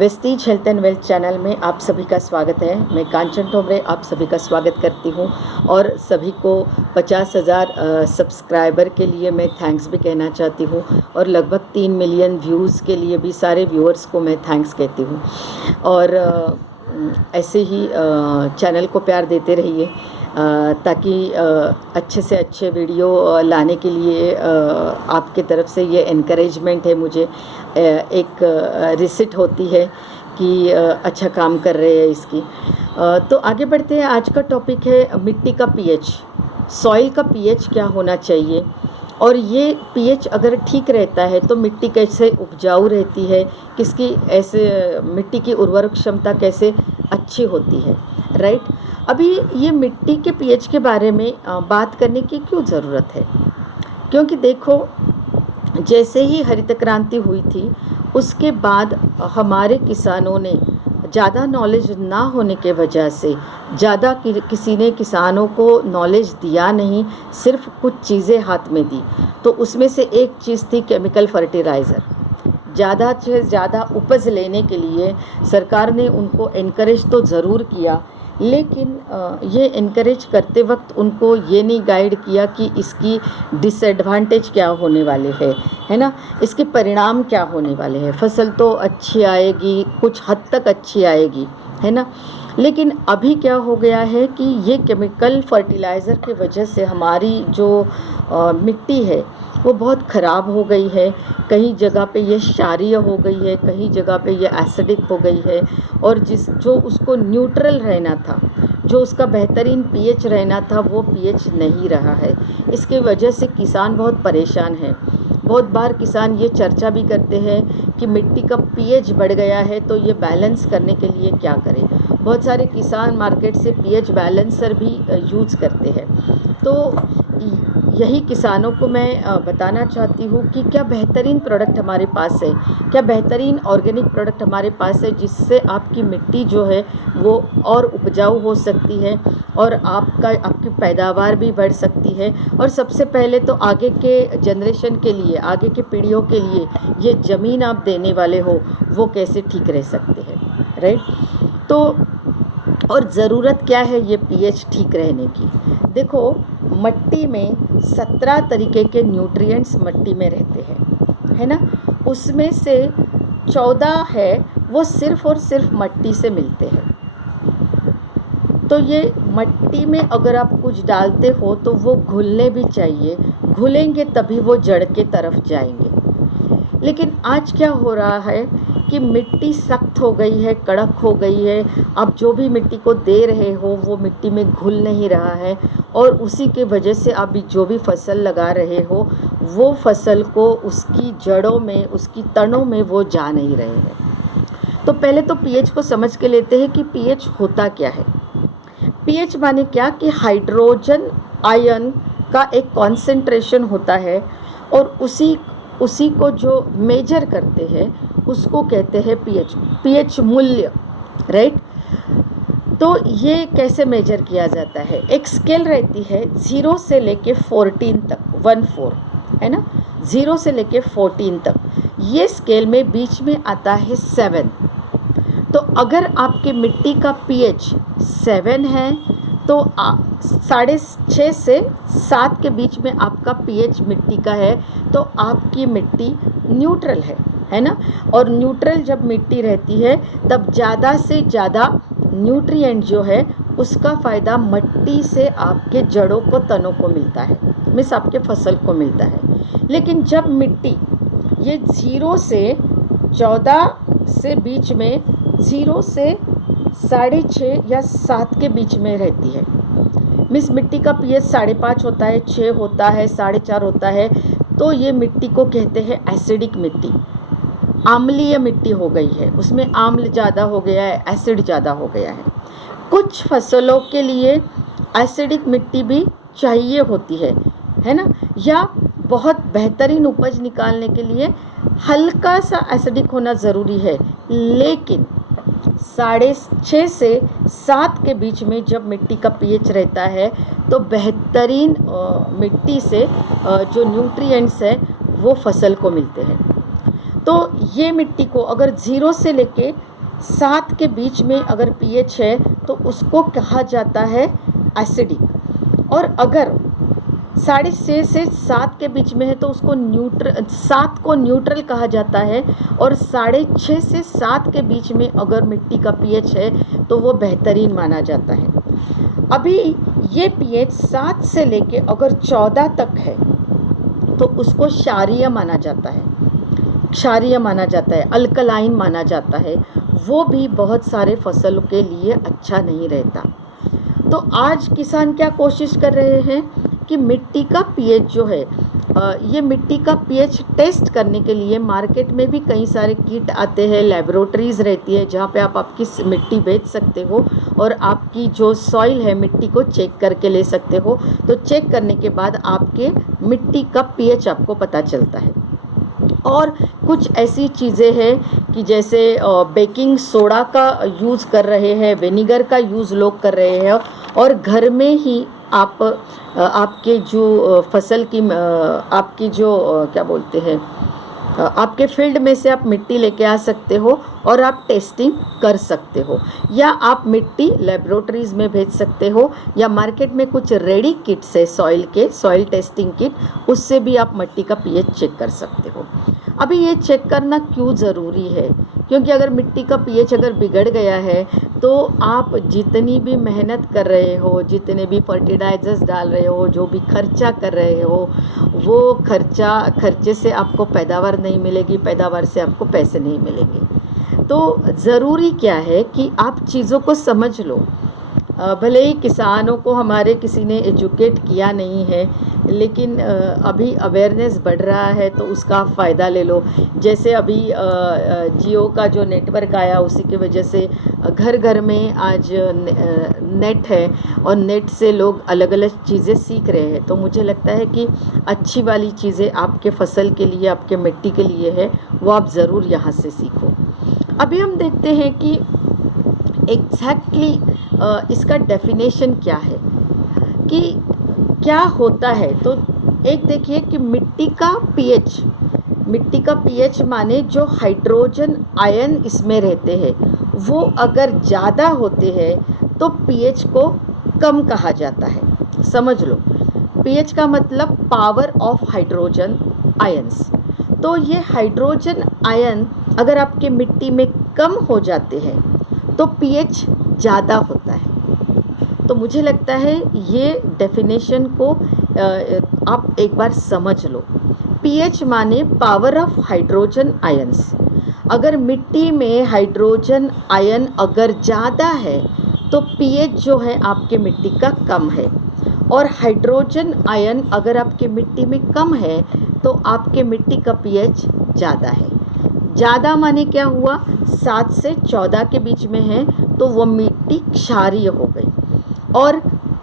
Vestige health and wealth channel में आप सभी का स्वागत है। मैं कांचन ठोमरे आप सभी का स्वागत करती हूँ और सभी को 50,000 सब्सक्राइबर के लिए मैं थैंक्स भी कहना चाहती हूँ और लगभग 3 मिलियन व्यूज़ के लिए भी सारे व्यूअर्स को मैं थैंक्स कहती हूँ। और ऐसे ही चैनल को प्यार देते रहिए ताकि अच्छे से अच्छे वीडियो लाने के लिए आपके तरफ से ये इनकरेजमेंट है, मुझे एक रिसिट होती है कि अच्छा काम कर रहे हैं इसकी। तो आगे बढ़ते हैं। आज का टॉपिक है मिट्टी का पीएच। सॉइल का पीएच क्या होना चाहिए और ये पीएच अगर ठीक रहता है तो मिट्टी कैसे उपजाऊ रहती है, किसकी ऐसे मिट्टी की उर्वरक क्षमता कैसे अच्छी होती है, राइट। अभी ये मिट्टी के पीएच के बारे में बात करने की क्यों ज़रूरत है? क्योंकि देखो, जैसे ही हरित क्रांति हुई थी उसके बाद हमारे किसानों ने ज़्यादा नॉलेज ना होने के वजह से ज़्यादा किसी ने किसानों को नॉलेज दिया नहीं, सिर्फ कुछ चीज़ें हाथ में दी। तो उसमें से एक चीज़ थी केमिकल फर्टिलाइज़र। ज़्यादा से ज़्यादा उपज लेने के लिए सरकार ने उनको इनकरेज तो ज़रूर किया, लेकिन ये इनकरेज करते वक्त उनको ये नहीं गाइड किया कि इसकी डिसएडवांटेज क्या होने वाले है ना, इसके परिणाम क्या होने वाले हैं। फसल तो अच्छी आएगी, कुछ हद तक अच्छी आएगी, है ना। लेकिन अभी क्या हो गया है कि ये केमिकल फर्टिलाइज़र की वजह से हमारी जो मिट्टी है वो बहुत ख़राब हो गई है। कहीं जगह पे ये क्षारीय हो गई है, कहीं जगह पे ये एसिडिक हो गई है, और जो उसको न्यूट्रल रहना था, जो उसका बेहतरीन पीएच रहना था, वो पीएच नहीं रहा है। इसके वजह से किसान बहुत परेशान है। बहुत बार किसान ये चर्चा भी करते हैं कि मिट्टी का पीएच बढ़ गया है तो ये बैलेंस करने के लिए क्या करें। बहुत सारे किसान मार्केट से पीएच बैलेंसर भी यूज़ करते हैं। तो यही किसानों को मैं बताना चाहती हूँ कि क्या बेहतरीन प्रोडक्ट हमारे पास है, क्या बेहतरीन ऑर्गेनिक प्रोडक्ट हमारे पास है जिससे आपकी मिट्टी जो है वो और उपजाऊ हो सकती है और आपकी पैदावार भी बढ़ सकती है। और सबसे पहले तो आगे के जनरेशन के लिए, आगे की पीढ़ियों के लिए ये ज़मीन आप देने वाले हो वो कैसे ठीक रह सकते हैं, राइट। तो और ज़रूरत क्या है ये पीएच ठीक रहने की? देखो, मट्टी में 17 तरीके के न्यूट्रिएंट्स मट्टी में रहते हैं, है ना। उसमें से 14 है वो सिर्फ़ और सिर्फ मट्टी से मिलते हैं। तो ये मट्टी में अगर आप कुछ डालते हो तो वो घुलने भी चाहिए, घुलेंगे तभी वो जड़ के तरफ जाएंगे। लेकिन आज क्या हो रहा है कि मिट्टी सख्त हो गई है, कड़क हो गई है। आप जो भी मिट्टी को दे रहे हो वो मिट्टी में घुल नहीं रहा है, और उसी के वजह से आप जो भी फसल लगा रहे हो वो फसल को उसकी जड़ों में, उसकी तनों में वो जा नहीं रहे हैं। तो पहले तो पीएच को समझ के लेते हैं कि पीएच होता क्या है। पीएच माने क्या कि हाइड्रोजन आयन का एक कॉन्सेंट्रेशन होता है, और उसी को जो मेजर करते हैं उसको कहते हैं पीएच मूल्य, राइट। तो ये कैसे मेजर किया जाता है? एक स्केल रहती है 0 से लेके 14 तक, 14 है ना, 0 से लेके 14 तक। ये स्केल में बीच में आता है 7। तो अगर आपके मिट्टी का पीएच 7 है तो 6.5 से 7 के बीच में आपका पीएच मिट्टी का है, तो आपकी मिट्टी न्यूट्रल है ना। और न्यूट्रल जब मिट्टी रहती है तब ज़्यादा से ज़्यादा न्यूट्रिएंट जो है उसका फ़ायदा मिट्टी से आपके जड़ों को, तनों को मिलता है, मीन्स आपके फसल को मिलता है। लेकिन जब मिट्टी ये 0 से 14 से बीच में, 0 से 6.5 या 7 के बीच में रहती है, मीन्स मिट्टी का पीएच 5.5 होता है, 6 होता है, 4.5 होता है, तो ये मिट्टी को कहते हैं एसिडिक मिट्टी, आम्लीय मिट्टी हो गई है, उसमें आम्ल ज़्यादा हो गया है, एसिड ज़्यादा हो गया है। कुछ फसलों के लिए एसिडिक मिट्टी भी चाहिए होती है ना, या बहुत बेहतरीन उपज निकालने के लिए हल्का सा एसिडिक होना ज़रूरी है। लेकिन 6.5 से 7 के बीच में जब मिट्टी का पीएच रहता है तो बेहतरीन मिट्टी से जो न्यूट्रिएंट्स है वो फसल को मिलते हैं। तो ये मिट्टी को अगर 0 से लेके 7 के बीच में अगर पीएच है तो उसको कहा जाता है एसिडिक, और अगर 6.5 से 7 के बीच में है तो उसको 7 को न्यूट्रल कहा जाता है, और 6.5 से 7 के बीच में अगर मिट्टी का पीएच है तो वो बेहतरीन माना जाता है। अभी ये पीएच 7 से लेके अगर 14 तक है तो उसको क्षारीय माना जाता है, क्षारीय माना जाता है, अल्कलाइन माना जाता है। वो भी बहुत सारे फसलों के लिए अच्छा नहीं रहता। तो आज किसान क्या कोशिश कर रहे हैं कि मिट्टी का पीएच जो है, ये मिट्टी का पीएच टेस्ट करने के लिए मार्केट में भी कई सारे किट आते हैं, लेबोरेटरीज़ रहती है जहाँ पे आप आपकी मिट्टी बेच सकते हो और आपकी जो सॉइल है मिट्टी को चेक करके ले सकते हो। तो चेक करने के बाद आपके मिट्टी का पीएच आपको पता चलता है। और कुछ ऐसी चीज़ें हैं कि जैसे बेकिंग सोडा का यूज़ कर रहे हैं, विनीगर का यूज़ लोग कर रहे हैं, और घर में ही आप आपके जो फसल की आपकी जो क्या बोलते हैं, आपके फील्ड में से आप मिट्टी लेके आ सकते हो और आप टेस्टिंग कर सकते हो, या आप मिट्टी लेबोरेटरीज़ में भेज सकते हो, या मार्केट में कुछ रेडी किट्स है सॉइल टेस्टिंग किट, उससे भी आप मिट्टी का पीएच चेक कर सकते हो। अभी ये चेक करना क्यों ज़रूरी है, क्योंकि अगर मिट्टी का पीएच अगर बिगड़ गया है तो आप जितनी भी मेहनत कर रहे हो, जितने भी फर्टिलाइजर्स डाल रहे हो, जो भी खर्चा कर रहे हो, वो खर्चे से आपको पैदावार नहीं मिलेगी, पैदावार से आपको पैसे नहीं मिलेंगे। तो ज़रूरी क्या है कि आप चीज़ों को समझ लो। भले ही किसानों को हमारे किसी ने एजुकेट किया नहीं है, लेकिन अभी अवेयरनेस बढ़ रहा है तो उसका फ़ायदा ले लो। जैसे अभी जियो का जो नेटवर्क आया उसी की वजह से घर घर में आज नेट है, और नेट से लोग अलग अलग चीज़ें सीख रहे हैं। तो मुझे लगता है कि अच्छी वाली चीज़ें आपके फसल के लिए, आपके मिट्टी के लिए है, वो आप ज़रूर यहाँ से सीखो। अभी हम देखते हैं कि एग्जैक्टली इसका डेफिनेशन क्या है, कि क्या होता है। तो एक देखिए कि मिट्टी का पीएच माने जो हाइड्रोजन आयन इसमें रहते हैं वो अगर ज़्यादा होते हैं तो पीएच को कम कहा जाता है। समझ लो, पीएच का मतलब पावर ऑफ हाइड्रोजन आयंस। तो ये हाइड्रोजन आयन अगर आपके मिट्टी में कम हो जाते हैं तो पीएच ज़्यादा होता है। तो मुझे लगता है ये डेफिनेशन को आप एक बार समझ लो। पीएच माने पावर ऑफ हाइड्रोजन आयंस। अगर मिट्टी में हाइड्रोजन आयन अगर ज़्यादा है तो पीएच जो है आपके मिट्टी का कम है, और हाइड्रोजन आयन अगर आपके मिट्टी में कम है तो आपके मिट्टी का पीएच ज़्यादा है। ज़्यादा माने क्या हुआ, 7 से 14 के बीच में है तो वो मिट्टी क्षारीय हो गई, और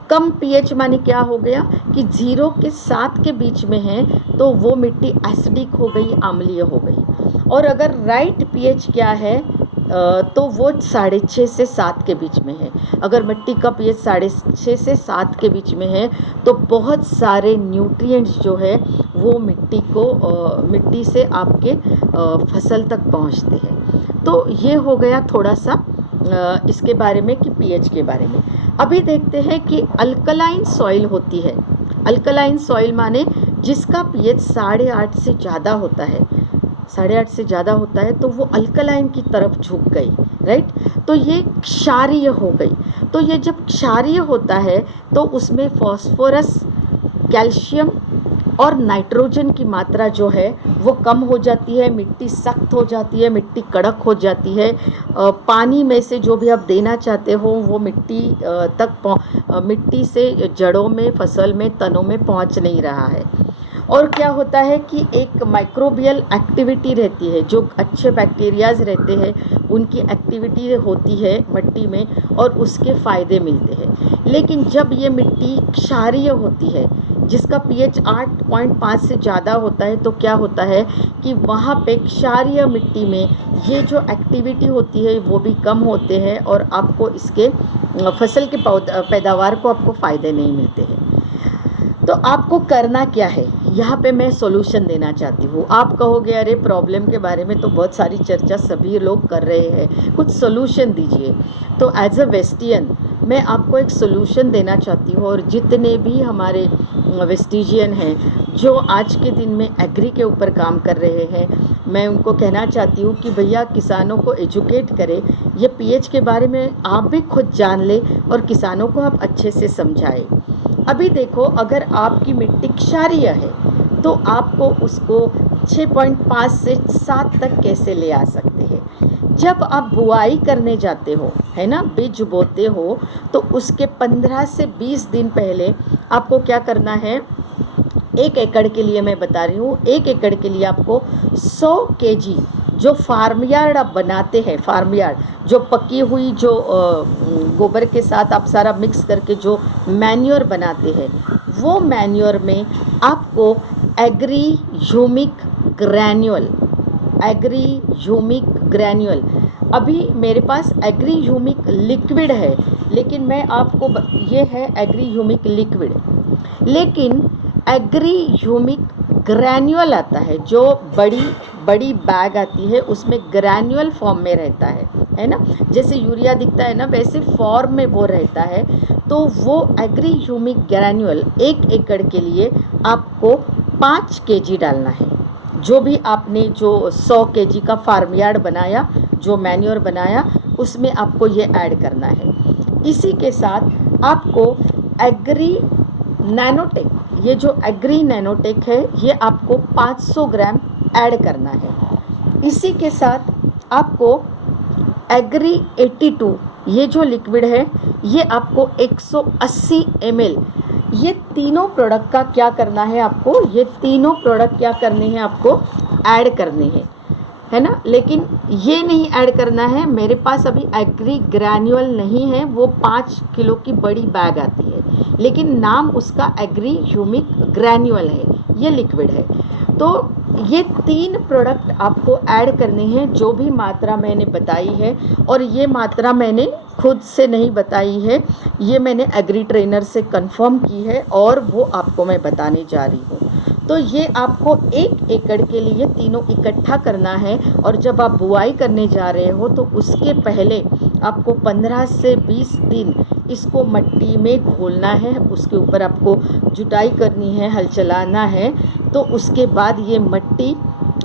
कम पीएच माने क्या हो गया कि 0 के 7 के बीच में है तो वो मिट्टी एसिडिक हो गई, अम्लीय हो गई। और अगर राइट पीएच क्या है तो वो 6.5 से 7 के बीच में है। अगर मिट्टी का पीएच 6.5 से 7 के बीच में है तो बहुत सारे न्यूट्रिएंट्स जो है वो मिट्टी से आपके फसल तक पहुंचते हैं। तो ये हो गया थोड़ा सा इसके बारे में कि पीएच के बारे में। अभी देखते हैं कि अल्कलाइन सॉइल होती है। अल्कलाइन सॉइल माने जिसका पीएच 8.5 से ज़्यादा होता है, 8.5 से ज़्यादा होता है तो वो अल्कलाइन की तरफ झुक गई, राइट। तो ये क्षारीय हो गई। तो ये जब क्षारीय होता है तो उसमें फास्फोरस, कैल्शियम और नाइट्रोजन की मात्रा जो है वो कम हो जाती है, मिट्टी सख्त हो जाती है, मिट्टी कड़क हो जाती है। पानी में से जो भी आप देना चाहते हो वो मिट्टी से जड़ों में, फसल में, तनों में पहुंच नहीं रहा है। और क्या होता है कि एक माइक्रोबियल एक्टिविटी रहती है, जो अच्छे बैक्टीरियाज रहते हैं उनकी एक्टिविटी होती है मिट्टी में और उसके फ़ायदे मिलते हैं। लेकिन जब ये मिट्टी क्षारीय होती है जिसका पीएच 8.5 से ज़्यादा होता है तो क्या होता है कि वहाँ पे क्षारीय मिट्टी में ये जो एक्टिविटी होती है वो भी कम होते हैं और आपको इसके फसल के पैदावार को आपको फ़ायदे नहीं मिलते हैं। तो आपको करना क्या है, यहाँ पे मैं सॉल्यूशन देना चाहती हूँ। आप कहोगे अरे प्रॉब्लम के बारे में तो बहुत सारी चर्चा सभी लोग कर रहे हैं, कुछ सॉल्यूशन दीजिए। तो एज अ वेस्टियन मैं आपको एक सॉल्यूशन देना चाहती हूँ, और जितने भी हमारे वेस्टिजियन हैं जो आज के दिन में एग्री के ऊपर काम कर रहे हैं, मैं उनको कहना चाहती हूँ कि भैया किसानों को एजुकेट करें, ये पीएच के बारे में आप भी खुद जान लें और किसानों को आप अच्छे से समझाएं। अभी देखो, अगर आपकी मिट्टी क्षारीय है तो आपको उसको 6.5 से 7 तक कैसे ले आ सकते हैं। जब आप बुआई करने जाते हो, है ना, बीज बोते हो, तो उसके 15 से 20 दिन पहले आपको क्या करना है। 1 एकड़ के लिए मैं बता रही हूँ, 1 एकड़ के लिए आपको 100 केजी जो फार्म यार्ड आप बनाते हैं, फार्म यार्ड जो पकी हुई, जो गोबर के साथ आप सारा मिक्स करके जो मैन्योर बनाते हैं, वो मैन्योर में आपको एग्री ह्यूमिक ग्रैन्युअल, एग्री ह्यूमिक ग्रैन्युअल, अभी मेरे पास एग्री ह्यूमिक लिक्विड है, लेकिन मैं आपको ये है एग्री ह्यूमिक लिक्विड, लेकिन एग्री ह्यूमिक ग्रैन्युअल आता है, जो बड़ी बड़ी बैग आती है, उसमें ग्रैन्युअल फॉर्म में रहता है ना, जैसे यूरिया दिखता है ना, वैसे फॉर्म में वो रहता है। तो वो एग्री ह्यूमिक ग्रैन्युअल 1 एकड़ के लिए आपको 5 केजी डालना है। जो भी आपने जो 100 केजी का फार्म यार्ड बनाया, जो मैन्योर बनाया, उसमें आपको ये ऐड करना है। इसी के साथ आपको एग्री नैनोटेक, ये जो एग्री नैनोटेक है, ये आपको 500 ग्राम ऐड करना है। इसी के साथ आपको एग्री 82, ये जो लिक्विड है, ये आपको 180 ml, ये तीनों प्रोडक्ट का क्या करना है आपको, ये तीनों प्रोडक्ट क्या करने हैं आपको, ऐड करने हैं, है ना। लेकिन ये नहीं ऐड करना है, मेरे पास अभी एग्री ग्रैन्युअल नहीं है, वो 5 किलो की बड़ी बैग आती है, लेकिन नाम उसका एग्री ह्यूमिक ग्रैन्युअल है, ये लिक्विड है। तो ये 3 प्रोडक्ट आपको ऐड करने हैं, जो भी मात्रा मैंने बताई है, और ये मात्रा मैंने खुद से नहीं बताई है, ये मैंने एग्री ट्रेनर से कंफर्म की है, और वो आपको मैं बताने जा रही हूँ। तो ये आपको 1 एकड़ के लिए तीनों इकट्ठा करना है, और जब आप बुआई करने जा रहे हो तो उसके पहले आपको 15 से 20 दिन इसको मिट्टी में घोलना है, उसके ऊपर आपको जुताई करनी है, हल चलाना है। तो उसके बाद ये मिट्टी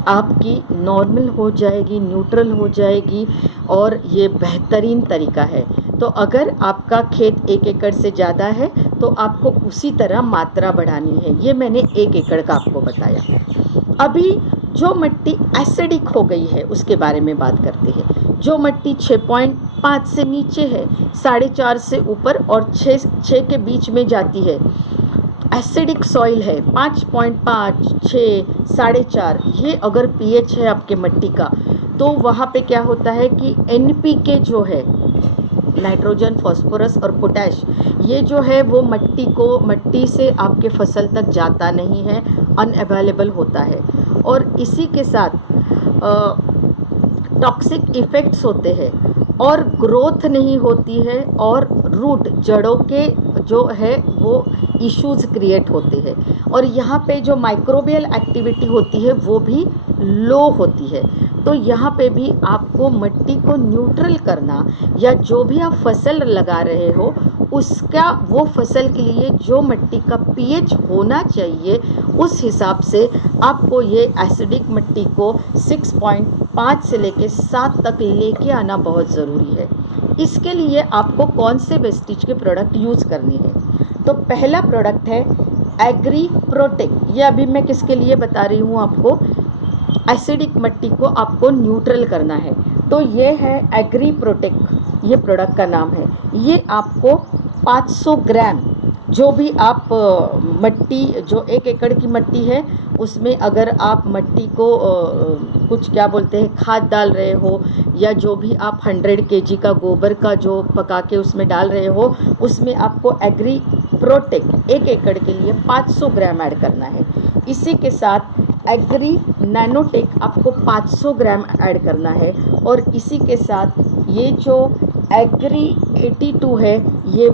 आपकी नॉर्मल हो जाएगी, न्यूट्रल हो जाएगी, और ये बेहतरीन तरीका है। तो अगर आपका खेत 1 एकड़ से ज़्यादा है तो आपको उसी तरह मात्रा बढ़ानी है। ये मैंने 1 एकड़ का आपको बताया। अभी जो मिट्टी एसिडिक हो गई है उसके बारे में बात करते हैं। जो मिट्टी 6.5 से नीचे है, 4.5 से ऊपर और 6 के बीच में जाती है, एसिडिक सॉइल है, 5.5, 6, 4.5, ये अगर पीएच है आपके मिट्टी का, तो वहाँ पे क्या होता है कि एनपीके जो है, नाइट्रोजन, फास्फोरस और पोटैश, ये जो है वो मिट्टी से आपके फसल तक जाता नहीं है, अनअवेलेबल होता है। और इसी के साथ टॉक्सिक इफ़ेक्ट्स होते हैं, और ग्रोथ नहीं होती है, और रूट, जड़ों के जो है वो इश्यूज़ क्रिएट होते हैं, और यहाँ पे जो माइक्रोबियल एक्टिविटी होती है वो भी लो होती है। तो यहाँ पे भी आपको मिट्टी को न्यूट्रल करना, या जो भी आप फसल लगा रहे हो उसका, वो फसल के लिए जो मिट्टी का पीएच होना चाहिए, उस हिसाब से आपको ये एसिडिक मिट्टी को 6.5 से लेके 7 तक लेके आना बहुत ज़रूरी है। इसके लिए आपको कौन से वेस्टिज के प्रोडक्ट यूज़ करने हैं। तो पहला प्रोडक्ट है एग्री प्रोटेक। ये अभी मैं किसके लिए बता रही हूँ आपको, एसिडिक मिट्टी को आपको न्यूट्रल करना है। तो ये है एग्री प्रोटेक, ये प्रोडक्ट का नाम है। ये आपको 500 ग्राम, जो भी आप मिट्टी, जो 1 एकड़ की मिट्टी है उसमें अगर आप मिट्टी को कुछ क्या बोलते हैं खाद डाल रहे हो, या जो भी आप 100 केजी का गोबर का जो पका के उसमें डाल रहे हो, उसमें आपको एग्री प्रोटेक 1 एकड़ के लिए 500 ग्राम ऐड करना है। इसी के साथ एग्री नैनोटेक आपको 500 ग्राम ऐड करना है, और इसी के साथ ये जो एग्री 82 है, ये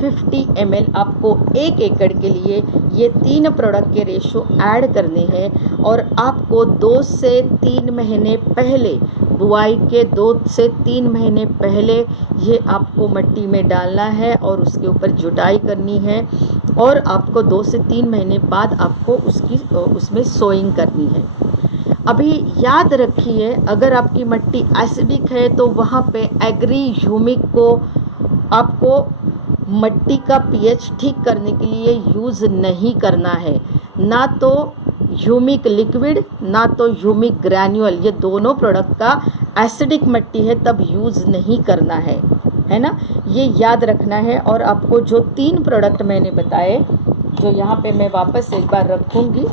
50 ml आपको 1 एकड़ के लिए ये 3 प्रोडक्ट के रेशो ऐड करने हैं और आपको 2 से 3 महीने पहले, बुआई के 2 से 3 महीने पहले ये आपको मिट्टी में डालना है और उसके ऊपर जुताई करनी है और आपको 2 से 3 महीने बाद आपको उसमें सोइंग करनी है। अभी याद रखिए, अगर आपकी मिट्टी एसिडिक है तो वहाँ पे एग्री ह्यूमिक को आपको मिट्टी का पीएच ठीक करने के लिए यूज़ नहीं करना है, ना तो ह्यूमिक लिक्विड ना तो ह्यूमिक ग्रैन्युअल, ये दोनों प्रोडक्ट का एसिडिक मिट्टी है तब यूज़ नहीं करना है ना, ये याद रखना है। और आपको जो 3 प्रोडक्ट मैंने बताए, जो यहाँ पे मैं वापस एक बार रखूँगी,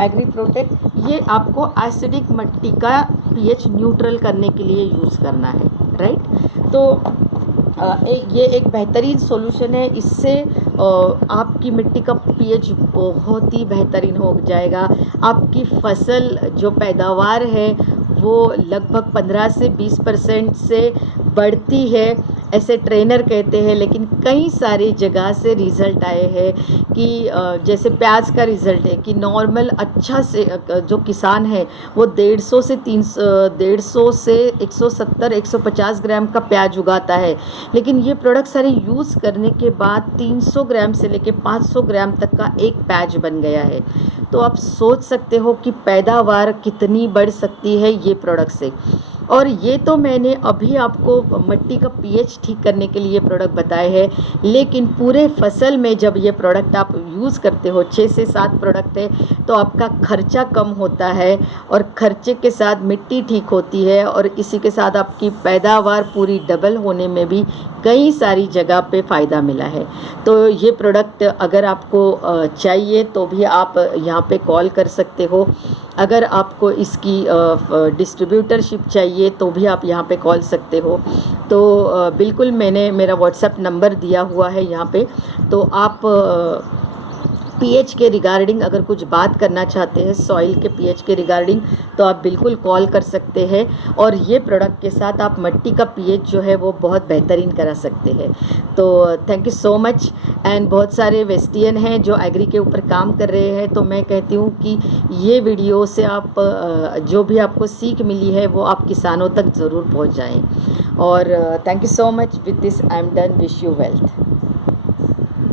एग्री प्रोटेक्ट, ये आपको एसिडिक मिट्टी का पीएच न्यूट्रल करने के लिए यूज़ करना है, राइट। तो ये एक बेहतरीन सॉल्यूशन है, इससे आपकी मिट्टी का पीएच बहुत ही बेहतरीन हो जाएगा। आपकी फसल जो पैदावार है वो लगभग 15 से 20% से बढ़ती है, ऐसे ट्रेनर कहते हैं, लेकिन कई सारी जगह से रिज़ल्ट आए हैं कि जैसे प्याज का रिज़ल्ट है कि नॉर्मल अच्छा से जो किसान है वो 150 से 170 150 ग्राम का प्याज उगाता है, लेकिन ये प्रोडक्ट सारे यूज़ करने के बाद 300 ग्राम से लेके 500 ग्राम तक का एक प्याज बन गया है। तो आप सोच सकते हो कि पैदावार कितनी बढ़ सकती है ये प्रोडक्ट से। और ये तो मैंने अभी आपको मिट्टी का पीएच ठीक करने के लिए प्रोडक्ट बताए हैं, लेकिन पूरे फसल में जब ये प्रोडक्ट आप यूज़ करते हो, 6 से 7 प्रोडक्ट है, तो आपका खर्चा कम होता है और खर्चे के साथ मिट्टी ठीक होती है और इसी के साथ आपकी पैदावार पूरी डबल होने में भी कई सारी जगह पे फ़ायदा मिला है। तो ये प्रोडक्ट अगर आपको चाहिए तो भी आप यहाँ पे कॉल कर सकते हो। अगर आपको इसकी डिस्ट्रीब्यूटरशिप चाहिए तो भी आप यहाँ पे कॉल सकते हो। तो बिल्कुल मैंने मेरा व्हाट्सएप नंबर दिया हुआ है यहाँ पे, तो आप पीएच के रिगार्डिंग अगर कुछ बात करना चाहते हैं, सॉइल के पीएच के रिगार्डिंग, तो आप बिल्कुल कॉल कर सकते हैं और ये प्रोडक्ट के साथ आप मिट्टी का पीएच जो है वो बहुत बेहतरीन करा सकते हैं। तो thank you so much. And बहुत सारे वेस्टियन हैं जो एग्री के ऊपर काम कर रहे हैं, तो मैं कहती हूँ कि ये वीडियो से आप जो भी आपको सीख मिली है वो आप किसानों तक ज़रूर पहुँच जाएँ। और thank you so much. With this I am done. Wish you wealth.